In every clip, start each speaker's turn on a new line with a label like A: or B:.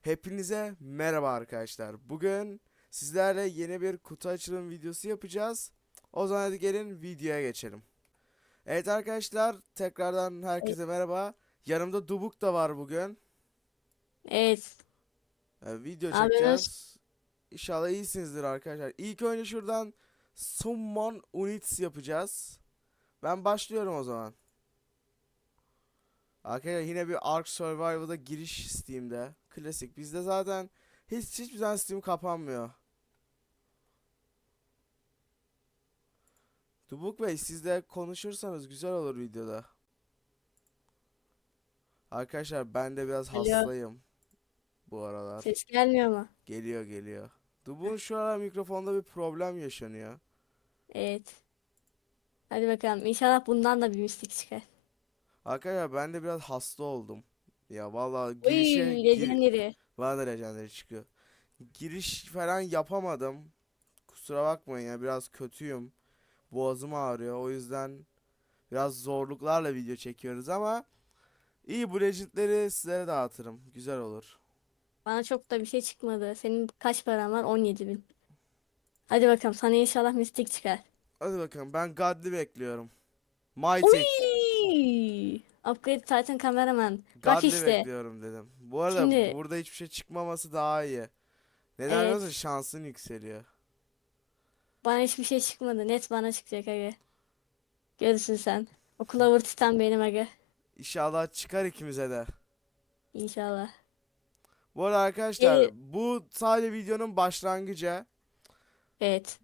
A: Hepinize merhaba arkadaşlar. Bugün sizlerle yeni bir kutu açılım videosu yapacağız. O zaman hadi gelin videoya geçelim. Evet arkadaşlar tekrardan herkese merhaba. Yanımda Dubuk da var bugün.
B: Evet.
A: Ee, video çekeceğiz. İnşallah iyisinizdir arkadaşlar. İlk önce şuradan Summon Units yapacağız. Ben başlıyorum o zaman. Arkadaşlar yine bir Ark Survival'da giriş Steam'de. Klasik. Bizde zaten hiç hiçbir zaman Steam kapanmıyor. Dubuk Bey siz de konuşursanız güzel olur videoda. Arkadaşlar ben de biraz
B: Alo.
A: hastayım bu aralar.
B: Ses gelmiyor mu?
A: Geliyor geliyor. Dubuk'un şu ara mikrofonda bir problem yaşanıyor.
B: Evet. Hadi bakalım. İnşallah bundan da bir mistik çıkar.
A: Arkadaşlar ben de biraz hasta oldum. Ya vallahi
B: Uy,
A: girişe gir-
B: legendary.
A: bana da legendary çıkıyor. Giriş falan yapamadım. Kusura bakmayın ya biraz kötüyüm. Boğazım ağrıyor. O yüzden biraz zorluklarla video çekiyoruz ama iyi bu legendleri sizlere dağıtırım. Güzel olur.
B: Bana çok da bir şey çıkmadı. Senin kaç paran var? 17 bin. Hadi bakalım. Sana inşallah mistik çıkar.
A: Hadi bakalım ben Godly bekliyorum. Mighty.
B: Upgrade Titan Cameraman. Bak
A: Godly
B: işte.
A: bekliyorum dedim. Bu arada
B: Şimdi-
A: burada hiçbir şey çıkmaması daha iyi. Neden
B: Evet.
A: biliyor musun? Şansın yükseliyor.
B: Bana hiçbir şey çıkmadı. Net bana çıkacak aga. Görürsün sen. O Clover Titan benim aga.
A: İnşallah çıkar ikimize de.
B: İnşallah.
A: Bu arada arkadaşlar
B: Ee,
A: bu sadece videonun başlangıcı.
B: Evet.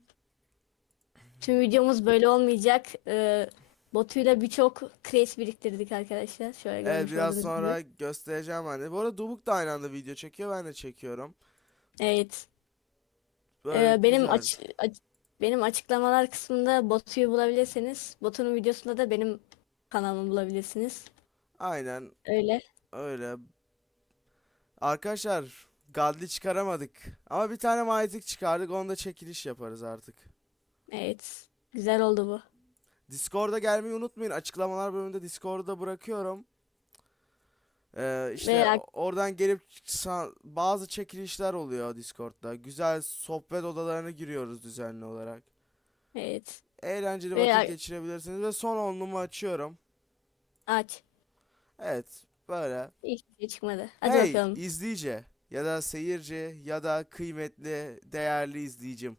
B: Tüm videomuz böyle olmayacak. Ee, botuyla birçok crate biriktirdik arkadaşlar. Şöyle
A: Evet
B: görmüş
A: biraz
B: olduğunuz
A: sonra
B: gibi.
A: göstereceğim ben de. Bu arada Dubuk da aynı anda video çekiyor. Ben de çekiyorum.
B: Evet.
A: Böyle
B: Ee, benim
A: güzel.
B: aç, aç- benim açıklamalar kısmında botuyu bulabilirsiniz. Botunun videosunda da benim kanalımı bulabilirsiniz.
A: Aynen
B: Öyle.
A: öyle. Arkadaşlar Godly çıkaramadık. Ama bir tane Mighty çıkardık. Onu da çekiliş yaparız artık.
B: Evet. Güzel oldu bu.
A: Discord'a gelmeyi unutmayın. Açıklamalar bölümünde Discord'da bırakıyorum. Ee, işte
B: Ve ak-
A: oradan gelip bazı çekilişler oluyor Discord'da. Güzel sohbet odalarına giriyoruz düzenli olarak.
B: Evet.
A: Eğlenceli
B: Ve
A: vakit
B: ak-
A: geçirebilirsiniz ve son onlumu açıyorum.
B: Aç.
A: Evet, böyle.
B: Hiçbir şey çıkmadı. Hadi
A: Hey
B: bakalım.
A: izleyici ya da seyirci ya da kıymetli, değerli izleyicim.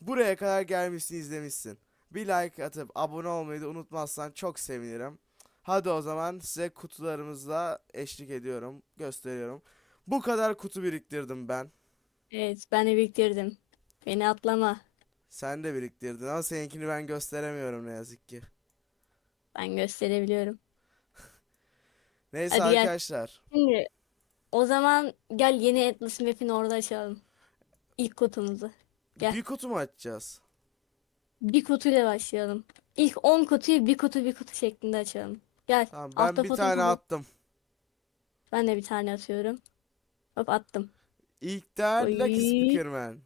A: Buraya kadar gelmişsin, izlemişsin. Bir like atıp abone olmayı da unutmazsan çok sevinirim. Hadi o zaman size kutularımızla eşlik ediyorum, gösteriyorum. Bu kadar kutu biriktirdim ben.
B: Evet. Ben de biriktirdim. Beni atlama.
A: Sen de biriktirdin ama seninkini ben gösteremiyorum ne yazık ki.
B: Ben gösterebiliyorum.
A: Neyse
B: Hadi gel.
A: arkadaşlar.
B: Şimdi o zaman gel yeni Atlas Map'ini orada açalım. İlk kutumuzu. Gel.
A: Bir kutu mu açacağız?
B: Bir kutuyla başlayalım. İlk 10 kutuyu bir kutu bir kutu şeklinde açalım. Gel.
A: Tamam ben
B: Altta
A: bir tane
B: koy.
A: attım.
B: Ben de bir tane atıyorum. Hop attım.
A: İlkten Lucky
B: Oy.
A: Speakerman.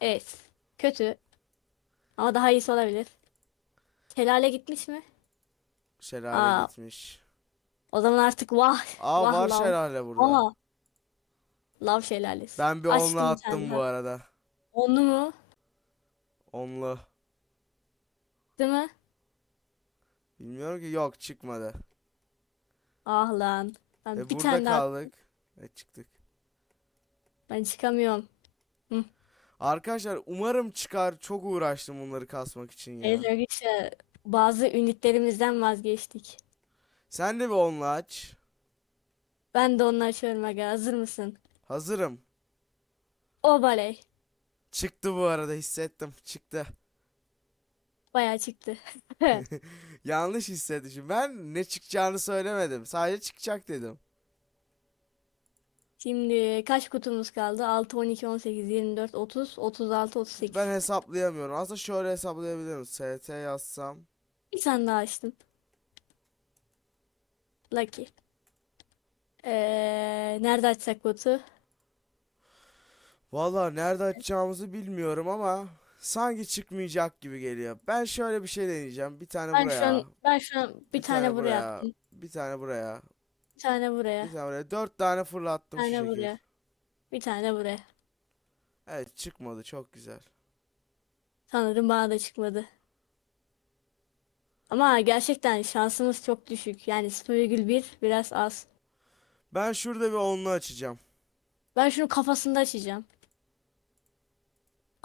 B: Evet. Kötü. Ama daha iyisi olabilir. Şelale gitmiş mi?
A: Şelale
B: Aa.
A: gitmiş.
B: O zaman artık vah.
A: Aa
B: vah
A: var
B: lav.
A: şelale burada.
B: Aa. Lav şelalesi.
A: Ben bir
B: Açtım
A: onlu attım bu arada.
B: Onlu mu?
A: Onlu.
B: Değil mi?
A: Bilmiyorum ki yok çıkmadı.
B: Ah lan. Ben
A: E
B: bir
A: burada
B: tane daha
A: kaldık. E çıktık.
B: ben çıkamıyorum.
A: Arkadaşlar umarım çıkar. Çok uğraştım bunları kasmak için ya.
B: Evet arkadaşlar bazı ünitlerimizden vazgeçtik.
A: Sen de bir onlu aç.
B: Ben de onu açıyorum aga. Hazır mısın?
A: Hazırım.
B: O baley.
A: Çıktı bu arada hissettim. Çıktı.
B: Bayağı çıktı.
A: Yanlış hissetmişim. Ben ne çıkacağını söylemedim. Sadece çıkacak dedim.
B: Şimdi kaç kutumuz kaldı? 6, 12, 18, 24, 30, 36, 38.
A: Ben hesaplayamıyorum. Aslında şöyle hesaplayabilirim. ST yazsam.
B: Bir tane daha açtım. Lucky. Ee, nerede açsak botu?
A: Vallahi nerede açacağımızı bilmiyorum ama sanki çıkmayacak gibi geliyor. Ben şöyle bir şey deneyeceğim. Bir tane
B: Ben şu
A: buraya.
B: an ben şu an bir
A: Bir
B: tane buraya attım.
A: Bir tane buraya.
B: Bir tane buraya.
A: Bir tane buraya. Dört tane
B: Bir
A: fırlattım şu
B: tane
A: şekil.
B: buraya. Bir tane buraya.
A: Evet çıkmadı çok güzel.
B: Sanırım bana da çıkmadı. Ama gerçekten şansımız çok düşük. Yani 0,1 biraz az.
A: Ben şurada bir onlu açacağım.
B: Ben şunu kafasında açacağım.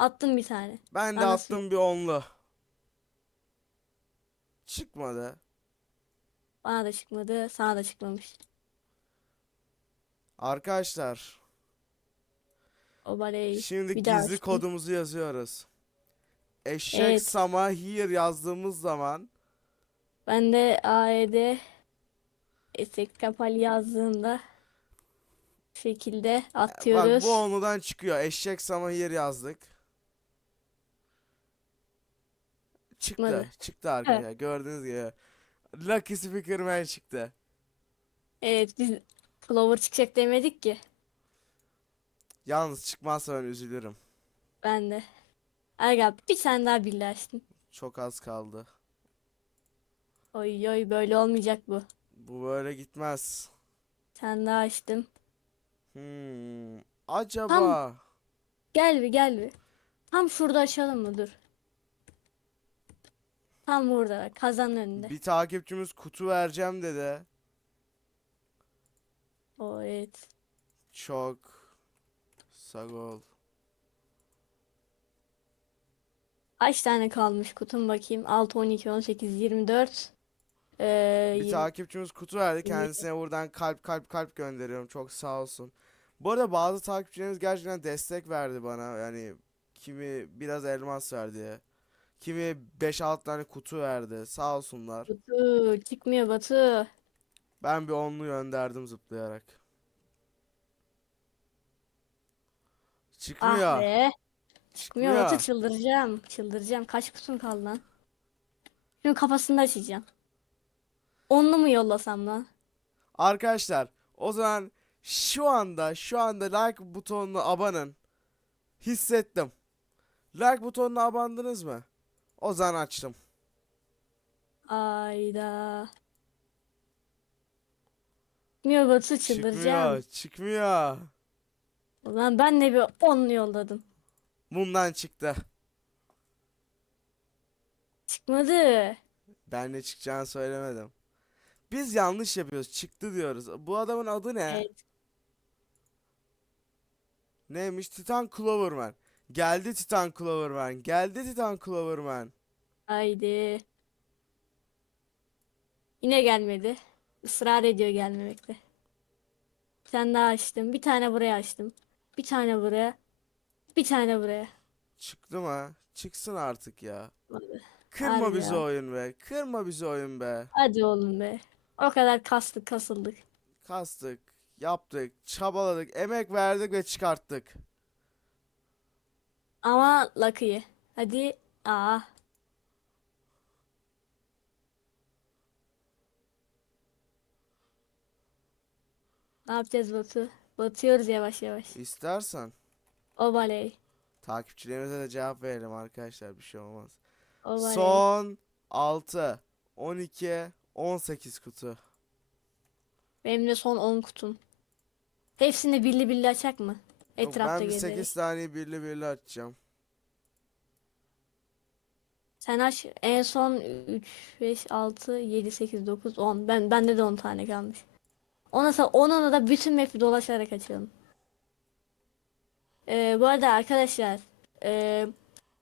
B: Attım bir tane.
A: Ben de
B: nasıl-
A: attım bir onlu. Çıkmadı.
B: Bana da çıkmadı. Sana da çıkmamış.
A: Arkadaşlar
B: O baley.
A: şimdi
B: bir daha
A: gizli
B: açtım.
A: kodumuzu yazıyoruz. Eşek
B: Evet.
A: Sama here yazdığımız zaman
B: Ben de AED Esek Kapal yazdığında bu şekilde
A: bak
B: atıyoruz.
A: bu onludan çıkıyor. Eşek Sama here yazdık. Çıktı.
B: Çıkmadı.
A: Çıktı arkadaşlar. Gördüğünüz gibi. Lucky Speakerman çıktı.
B: Evet biz Flower çıkacak demedik ki.
A: Yalnız çıkmazsa ben üzülürüm.
B: Ben de. Ergal bir tane daha birleştim.
A: Çok az kaldı.
B: Oy oy böyle olmayacak bu.
A: Bu böyle gitmez.
B: Tane daha açtım.
A: Hmm. Acaba
B: Gel bir gel bir. Tam şurada açalım mı? Dur. Tam burada bak, kazanın önünde.
A: bir takipçimiz kutu vereceğim dedi.
B: O evet.
A: Çok Sagol.
B: Kaç tane kalmış kutum bakayım. 6, 12, 18, 24. Ee,
A: Bir takipçimiz kutu verdi. Kendisine buradan kalp kalp kalp gönderiyorum. Çok sağ olsun. Bu arada bazı takipçilerimiz gerçekten destek verdi bana. Yani kimi biraz elmas verdi. Kimi 5-6 tane kutu verdi. Sağ olsunlar.
B: Batu çıkmıyor Batu.
A: Ben bir onlu gönderdim zıplayarak.
B: Ah
A: Çıkmıyor.
B: be. Çıkmıyor
A: Çıkmıyor.
B: çıldıracağım. Çıldıracağım. Kaç kutum kaldı lan? Şimdi kafasında açacağım. Onlu mu yollasam lan?
A: Arkadaşlar o zaman şu anda şu anda like butonuna abanın. Hissettim. Like butonuna abandınız mı? O zaman açtım.
B: Ayda. Çıkmıyor Batu çıldıracağım.
A: Çıkmıyor, çıkmıyor.
B: Zaman ben de bir onlu yolladım.
A: Bundan çıktı.
B: Çıkmadı.
A: Ben ne çıkacağını söylemedim. Biz yanlış yapıyoruz. Çıktı diyoruz. Bu adamın adı ne?
B: Evet.
A: Neymiş? Titan Cloverman. Geldi Titan Cloverman. Geldi Titan Cloverman.
B: Haydi. Yine gelmedi. Israr ediyor gelmemekte. Bir tane daha açtım. Bir tane buraya açtım. Bir tane buraya. Bir tane buraya.
A: Çıktı mı? Çıksın artık ya.
B: Hadi.
A: Kırma
B: Harbi
A: bizi
B: ya.
A: oyun be. Kırma bizi oyun be.
B: Hadi oğlum be. O kadar kastık kasıldık.
A: Kastık, yaptık, çabaladık, emek verdik ve çıkarttık.
B: Ama Lucky'yi. Hadi. Aa. Ne yapacağız Batu? Batıyoruz yavaş yavaş.
A: İstersen
B: O baley.
A: takipçilerimize de cevap verelim arkadaşlar bir şey olmaz.
B: O baley.
A: Son 6, 12, 18 kutu.
B: Benim de son 10 kutum. Hepsini birli birli açak mı? Etrafta
A: ben bir
B: gezerek.
A: 8 tane birli birli açacağım.
B: Sen aç. En son 3, 5, 6, 7, 8, 9, 10. Ben, bende de 10 tane kalmış. Ondan sonra onunla da bütün map'i dolaşarak açalım. Ee, bu arada arkadaşlar e,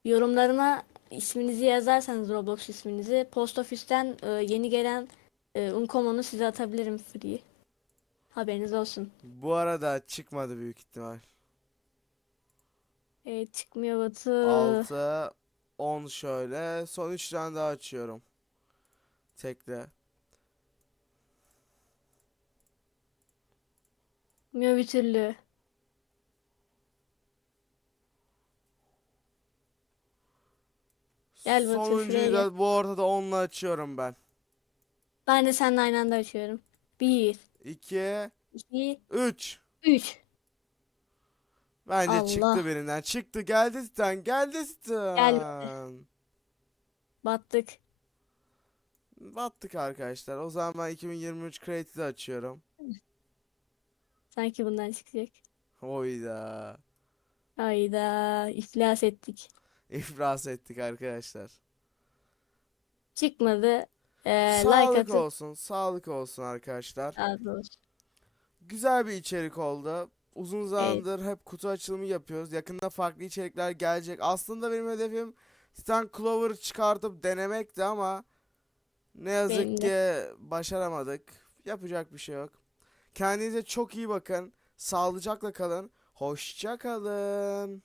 B: yorumlarıma isminizi yazarsanız Roblox isminizi post ofisten e, yeni gelen e, Uncommon'u size atabilirim free. Haberiniz olsun.
A: Bu arada çıkmadı büyük ihtimal.
B: Evet çıkmıyor Batu.
A: 6, 10 şöyle. Son 3 tane daha açıyorum. Tekle.
B: Çıkmıyor bir türlü. Gel şuraya
A: Sonuncuyu
B: gel.
A: da bu ortada 10'la açıyorum ben.
B: Ben de seninle aynı anda açıyorum. 1,
A: 2,
B: 2,
A: 3.
B: 3.
A: Bence
B: Allah.
A: çıktı birinden. Çıktı geldi Titan geldi Titan.
B: Battık.
A: Battık arkadaşlar. O zaman ben 2023 Creative'i açıyorum.
B: Sanki bundan çıkacak.
A: Oyda.
B: Hayda iflas ettik.
A: İflas ettik arkadaşlar.
B: Çıkmadı. Ee, like
A: Sağlık
B: atıp
A: olsun, sağlık olsun arkadaşlar.
B: Razı olsun.
A: Güzel bir içerik oldu. Uzun zamandır hep kutu açılımı yapıyoruz. Yakında farklı içerikler gelecek. Aslında benim hedefim Titan Clover çıkartıp denemekti ama ne yazık
B: Benim
A: ki başaramadık. Yapacak bir şey yok. Kendinize çok iyi bakın. Sağlıcakla kalın. Hoşça kalın.